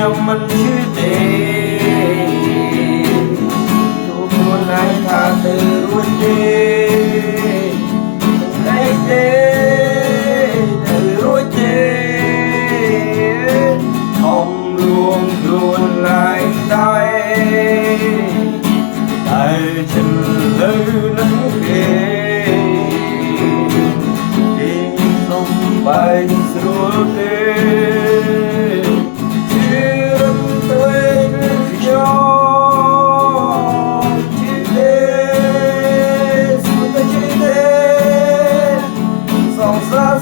ខ្ញុំមិនឈឺទេទូខ្លួនឯងថាទៅរួចទេតែទេទៅរួចទេខំរួមខ្លួនឯងដែរតែฉันលើនឹងគេសុំបែងស្រួលទេ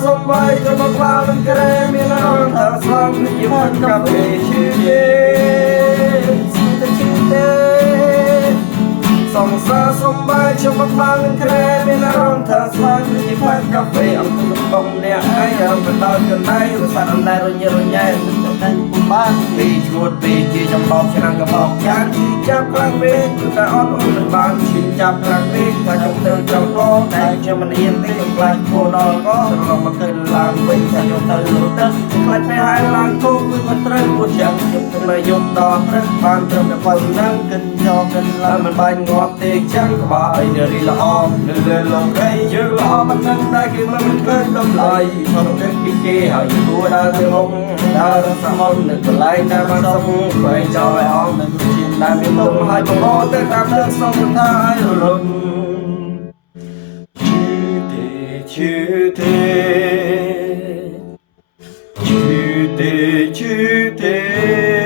សំបីក៏មកខ្លាំងនឹងក្រែមានអរថាស្លាប់នឹងយមកកាហ្វេឈឺទេស្ទើរឈឺទេសង្សារសំបីក៏មកខ្លាំងនឹងក្រែមានអរថាស្លាប់នឹងយមកកាហ្វេអង្គុយកំអ្នកឯងរំបដោយកណ្ដៃរសាត់អណ្ដែរញ៉ែទឹកតែពុំបានពីឈួតពីជាចំបោកឆ្នាំកបោកចានចាប់ខ្លាំងពេកតែអត់អូនមិនបានឈឺចាប់ខ្លាំងពេកថាចង់ទៅចង់កតែខ្ញុំមិនហ៊ានទេខ្ញុំខ្លាចគោដល់ក៏ត្រឡប់មកទៅឡើងវិញថាខ្ញុំទៅលុតទឹកខ្លាចពេលហើយឡើងគោគឺមិនត្រូវពួតយ៉ាងខ្ញុំទៅលើយប់ដល់ព្រឹកបានត្រឹមតែប៉ុណ្ណឹងគិនយកគិនឡើងមិនបាញ់ងាប់ទេចឹងក្បាលឲ្យរីល្អនៅលើលោកអីយើងល្អមិនដឹងតែគេមិនឃើញតម្លៃផងទឹកពីគេហើយគួរដើរទៅមុខដើរសមុទ្រនៅកន្លែងដែលបានសុំបែងចោលឲ្យអស់នៅជាដែលមានទុំហើយបងទៅតាមទឹកសុំថាឲ្យរលត់ឈឺទេឈឺទេឈឺទេ